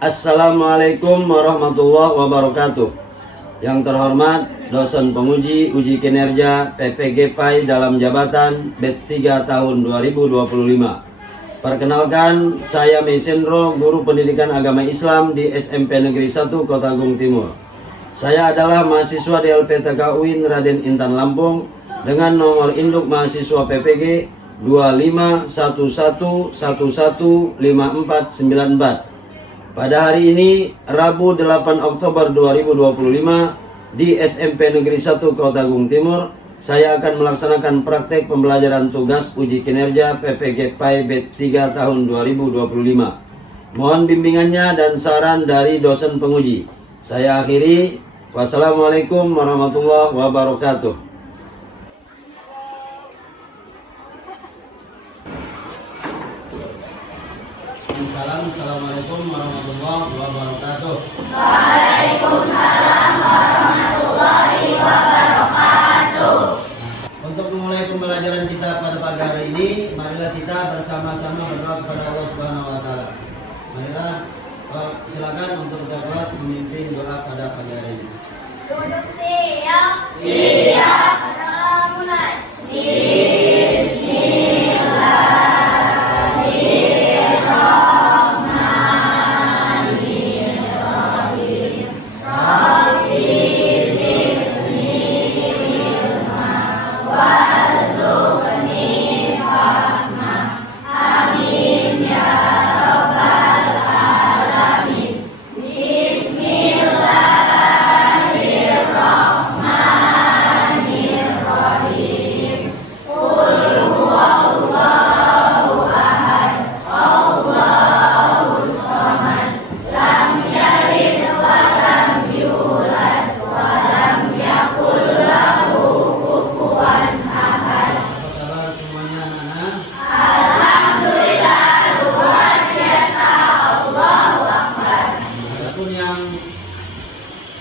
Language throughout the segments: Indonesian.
Assalamualaikum warahmatullahi wabarakatuh. Yang terhormat dosen penguji uji kinerja PPG PAI dalam jabatan batch 3 tahun 2025. Perkenalkan, saya Mesendro, guru pendidikan agama Islam di SMP Negeri 1 Kota Gung Timur. Saya adalah mahasiswa di LPTK UIN Raden Intan Lampung dengan nomor induk mahasiswa PPG 2511115494. Pada hari ini, Rabu 8 Oktober 2025, di SMP Negeri 1 Kota Gung Timur, saya akan melaksanakan praktek pembelajaran tugas uji kinerja PPG PAI batch 3 tahun 2025. Mohon bimbingannya dan saran dari dosen penguji. Saya akhiri. Wassalamualaikum warahmatullahi wabarakatuh. Assalamualaikum warahmatullahi wabarakatuh. Waalaikumsalam warahmatullahi wabarakatuh. Untuk memulai pembelajaran kita pada pagi hari ini, marilah kita bersama-sama berdoa kepada Allah Subhanahu wa taala. Marilah silakan untuk kelas memimpin doa pada pagi hari ini. Duduk siap. Siap. Mulai.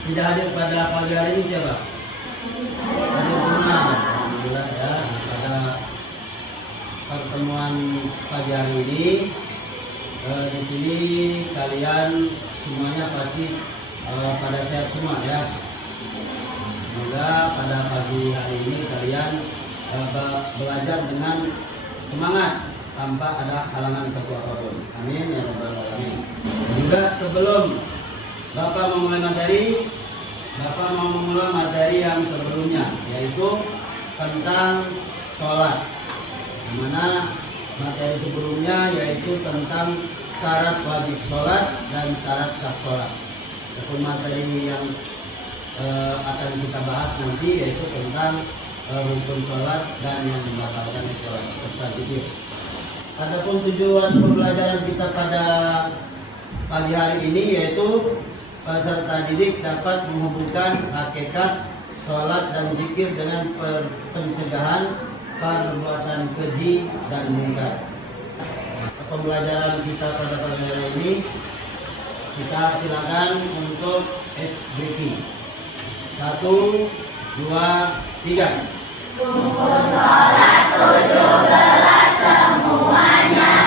Tidak hadir pada pagi hari ini siapa? Hadir semua. Alhamdulillah ya. Pada pertemuan pagi hari ini di sini kalian semuanya pasti pada sehat semua ya. Semoga pada pagi hari ini kalian belajar dengan semangat tanpa ada halangan satu apapun. Amin ya rabbal alamin. Juga sebelum Bapak memulai materi, Bapak mau mengulang materi yang sebelumnya, yaitu tentang sholat. Di mana materi sebelumnya yaitu tentang syarat wajib sholat dan syarat sah sholat. Adapun materi yang akan kita bahas nanti yaitu tentang rukun sholat dan yang membatalkan sholat serta zikir. Adapun tujuan pembelajaran kita pada pagi hari ini yaitu peserta didik dapat menghubungkan hakikat sholat dan zikir dengan pencegahan perbuatan keji dan mungkar. Pembelajaran kita pada pagi hari ini, kita silakan untuk SBK 1, 2, 3. Rukun sholat 17 semuanya.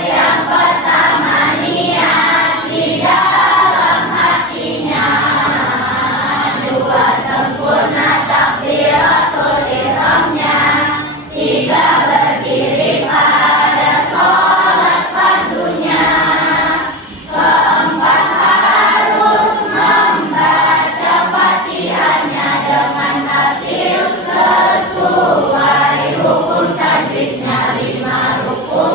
Yang pertama niat di dalam hatinya. 2 sempurna takbiratul ihramnya. 3 berdiri pada sholat fardunya. 4 harus membaca Fatihahnya dengan tartil sesuai rukun tajwidnya 5 rukun.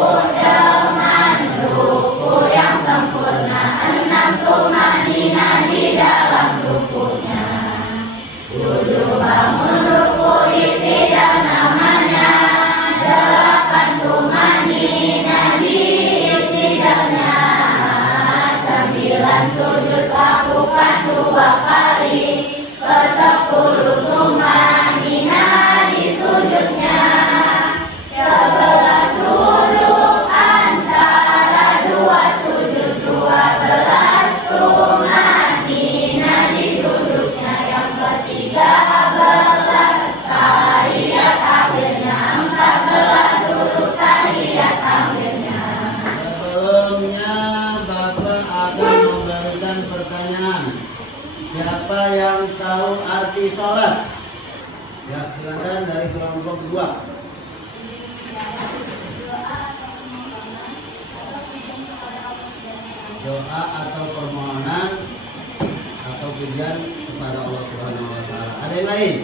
Siapa yang tahu arti sholat? Ya, silakan dari kelompok 2. Doa atau permohonan atau pujian kepada Allah Subhanahu wa taala. Ada yang lain?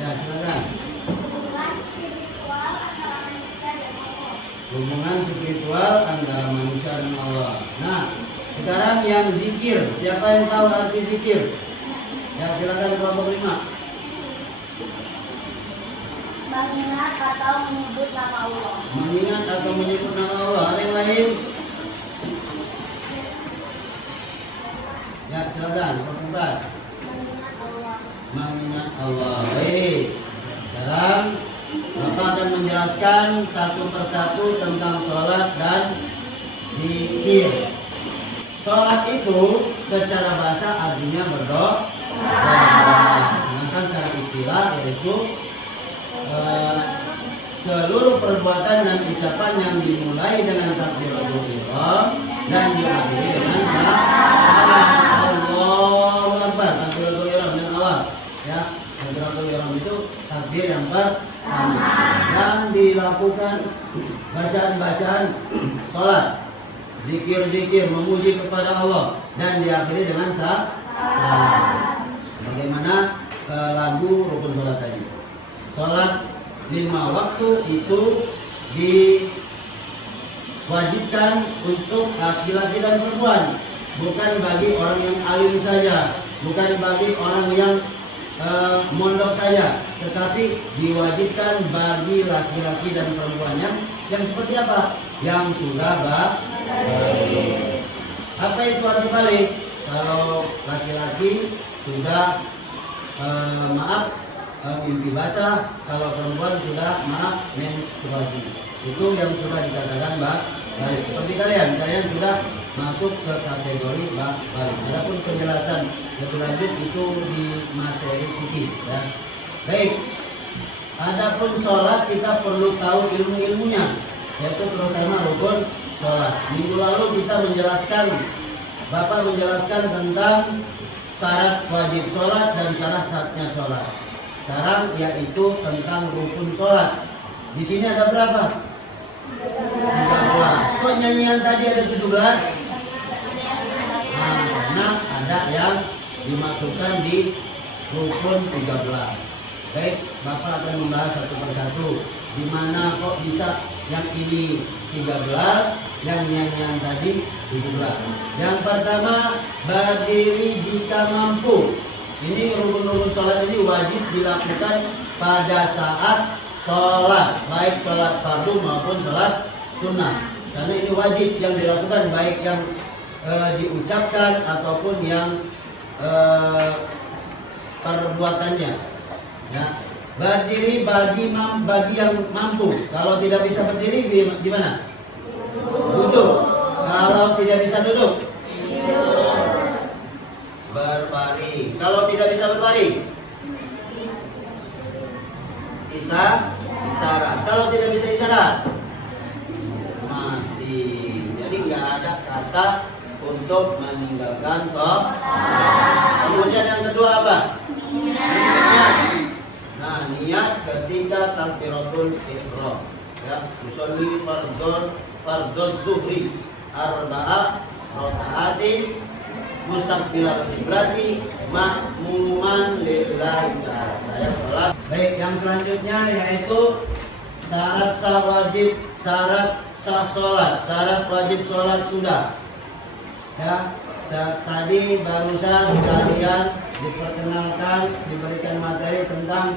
Ya, silakan. Hubungan spiritual antara manusia dan Allah. Nah, sekarang yang zikir. Siapa yang tahu arti zikir? Ya, silakan kelompok 5. Mengingat atau menyebut nama Allah. Mengingat atau menyebut nama Allah. Ada yang lain? Ya, silakan kelompok 4. Mengingat Allah. Mengingat Allah. Baik. Sekarang Bapak akan menjelaskan satu persatu tentang sholat dan zikir. Sholat itu secara bahasa artinya berdoa. Sedangkan secara istilah yaitu seluruh perbuatan dan ucapan yang dimulai dengan takbiratul ihram dan diakhiri dengan Allahu Akbar. Takbiratul ihram yang awal, ya. Takbiratul ihram itu takbir yang pertama yang dilakukan bacaan-bacaan sholat, zikir-zikir memuji kepada Allah dan diakhiri dengan salam. Bagaimana lagu rukun sholat tadi? Sholat 5 waktu itu diwajibkan untuk laki-laki dan perempuan, bukan bagi orang yang alim saja, bukan bagi orang yang mondok saja, tetapi diwajibkan bagi laki-laki dan perempuannya yang seperti apa? Yang sudah balik. Apa itu arti balik? Kalau laki-laki sudah mimpi basah, kalau perempuan sudah menstruasi. Itu yang sudah dikatakan balik. Seperti kalian sudah masuk ke kategori balik. Adapun penjelasan lebih lanjut itu di materi fikih, ya. Baik. Adapun sholat kita perlu tahu ilmu-ilmunya, yaitu terutama rukun sholat. Minggu lalu kita Bapak menjelaskan tentang syarat wajib sholat dan syarat sahnya sholat. Sekarang yaitu tentang rukun sholat. Di sini ada berapa? 13. Kok nyanyian tadi ada 17? Nah, karena ada yang dimasukkan di rukun 13. Baik, Bapak akan membahas satu persatu. Di mana kok bisa yang ini 13, yang nyanyian tadi 17. Yang pertama, berdiri jika mampu. Ini rukun-rukun sholat ini wajib dilakukan pada saat sholat, baik sholat fardu maupun sholat sunnah. Karena ini wajib yang dilakukan, baik yang diucapkan ataupun yang perbuatannya. Ya. Berdiri bagi yang mampu. Kalau tidak bisa berdiri gimana? Duduk. Kalau tidak bisa duduk, berbaring. Kalau tidak bisa berbaring, isyarat. Kalau tidak bisa isyarat, mati. Jadi nggak ada kata untuk meninggalkan sholat. Kemudian yang kedua apa? Niat. Nah, niat ketika takbiratul ihram. Ya, usolli fardhu zuhri arba'a raka'atin mustaqbilal qiblati ma'muman lillahi ta'ala. Saya sholat. Baik, yang selanjutnya yaitu syarat sah wajib, syarat sah sholat, syarat wajib sholat sudah. Ya, tadi barusan kalian diperkenalkan, diberikan materi tentang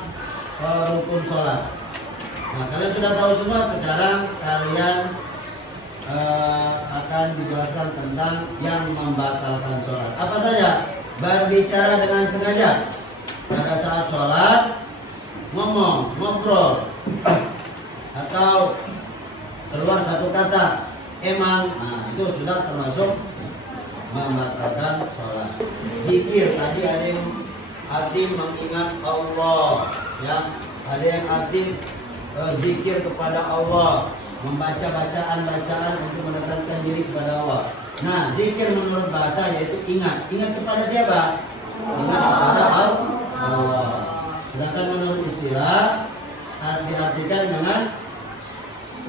rukun sholat. Nah, kalian sudah tahu semua. Sekarang kalian akan dijelaskan tentang yang membatalkan sholat. Apa saja? Berbicara dengan sengaja pada saat sholat, ngomong, ngobrol, atau keluar satu kata emang, nah itu sudah termasuk membatalkan sholat. Zikir tadi ada yang arti mengingat Allah, ya, ada yang arti zikir kepada Allah, membaca bacaan untuk mendekatkan diri kepada Allah. Nah, zikir menurut bahasa yaitu ingat kepada siapa? ingat kepada Allah. Sedangkan menurut istilah artikan dengan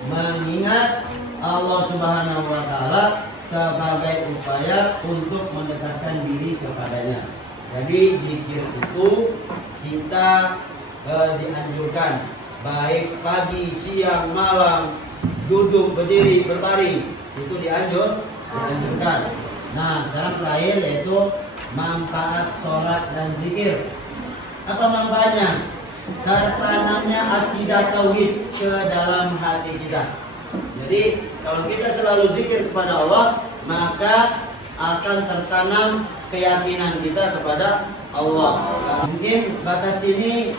mengingat Allah Subhanahu wa taala sebagai upaya untuk mendekatkan diri kepadanya. Jadi zikir itu kita dianjurkan baik pagi, siang, malam, duduk, berdiri, berbaring, itu dianjurkan. Nah, sekarang terakhir yaitu manfaat sholat dan zikir. Apa manfaatnya? Tertanamnya akidah tauhid ke dalam hati kita. Jadi kalau kita selalu zikir kepada Allah, maka akan tertanam keyakinan kita kepada Allah. Mungkin batas ini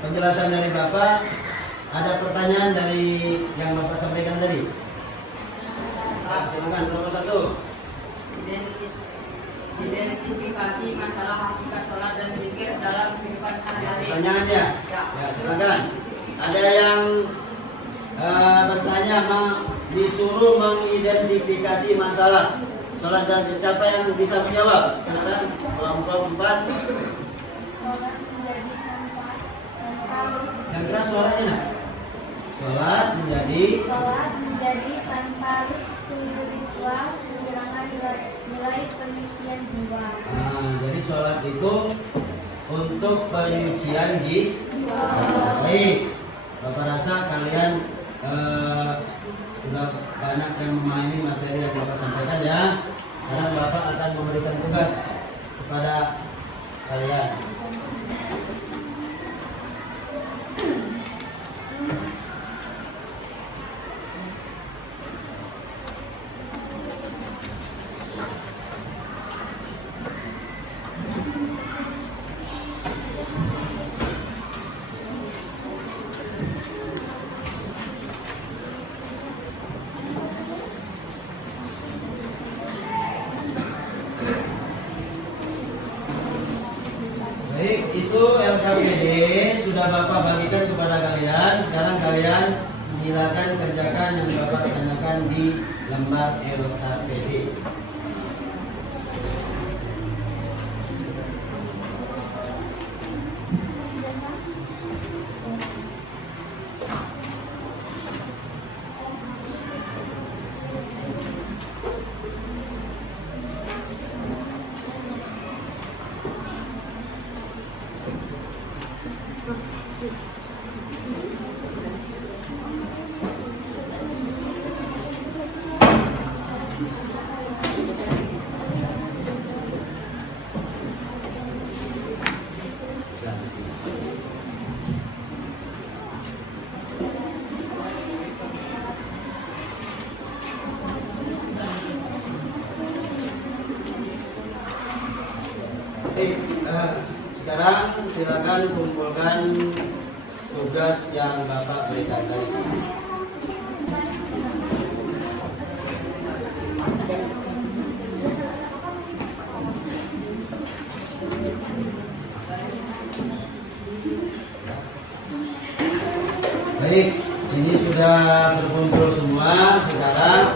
penjelasan dari Bapak. Ada pertanyaan dari yang Bapak sampaikan tadi? Silakan nomor 1. Identifikasi masalah hakikat sholat dan zikir dalam kehidupan sehari-hari. Pertanyaannya? Ya, silakan. Ada yang bertanya, disuruh mengidentifikasi masalah sholat dan zikir. Siapa yang bisa menjawab? Silakan. Kelompok 4. Yang keras suaranya nak? Sholat menjadi tanpa harus ritual menghilangkan nilai penyucian jiwa. Jadi sholat itu untuk penyucian jiwa. Baik, Bapak rasa kalian sudah banyak yang memahami materi yang Bapak sampaikan ya. Sekarang Bapak akan memberikan tugas kepada kalian. Baik, itu LKPD sudah Bapak bagikan kepada kalian. Sekarang kalian silakan kerjakan yang Bapak tanyakan di lembar LKPD. Baik, sekarang silakan kumpulkan tugas yang Bapak berikan tadi. Baik, ini sudah terkumpul semua. Sekarang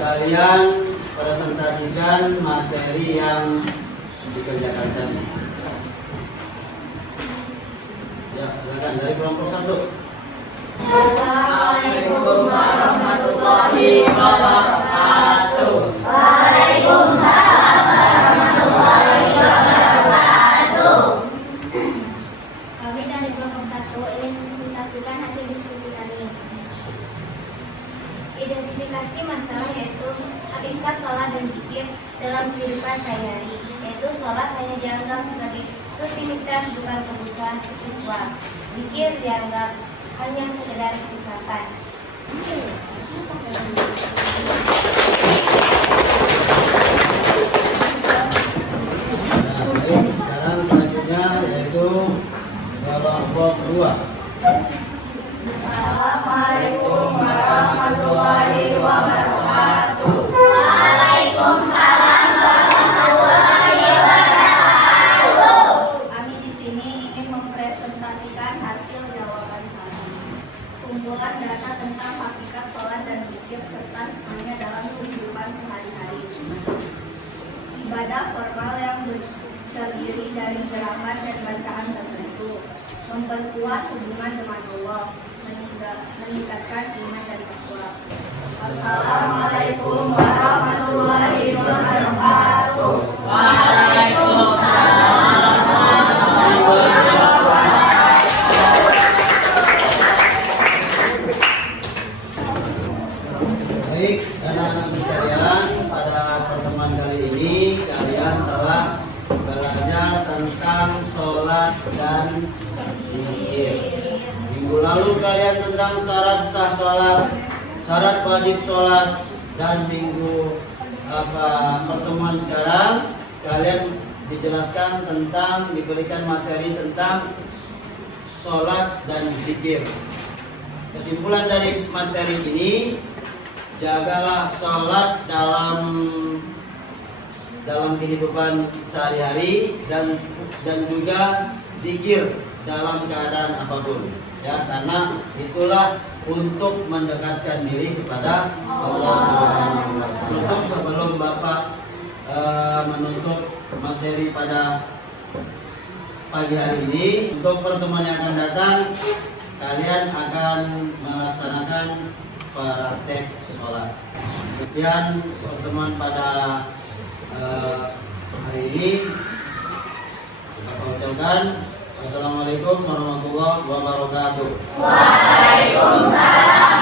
kalian presentasikan materi yang dikerjakan tadi. Ya, silakan dari kelompok 1. Assalamualaikum warahmatullahi wabarakatuh. Waalaikumsalam warahmatullahi wabarakatuh. Kami dari kelompok 1 ingin mempresentasikan hasil diskusi kami. Identifikasi masalah yaitu hakikat sholat dan zikir dalam kehidupan sehari-hari. Yaitu sholat hanya dianggap sebagai rutinitas bukan kebutuhan spiritual. Zikir dianggap hanya sekedar ucapan. Baik, sekarang selanjutnya yaitu kelompok 2. Assalamualaikum warahmatullahi wabarakatuh. Waalaikumsalam warahmatullahi wabarakatuh. Kami di sini ingin mempresentasikan hasil jawaban kami. Kumpulan data tentang hakikat sholat dan zikir diri dari gerakan dan bacaan tertentu, memperkuat hubungan dengan Allah, meningkatkan iman dan takwa. Wassalamualaikum warahmatullahi wabarakatuh. Baik, anak-anak sekalian, pada pertemuan kali ini kalian telah belajar tentang sholat dan zikir. Minggu lalu kalian tentang syarat sah sholat, syarat wajib sholat, dan pertemuan sekarang kalian dijelaskan tentang, diberikan materi tentang sholat dan zikir. Kesimpulan dari materi ini, jagalah sholat dalam kehidupan sehari-hari dan juga zikir dalam keadaan apapun, ya, karena itulah untuk mendekatkan diri kepada Allah Subhanahu wa Ta'ala. Untuk sebelum Bapak menutup materi pada pagi hari ini, untuk pertemuan yang akan datang kalian akan melaksanakan praktek sholat. Sekian pertemuan pada hari ini. Bapak ucapkan Wassalamualaikum warahmatullahi wabarakatuh. Waalaikumsalam.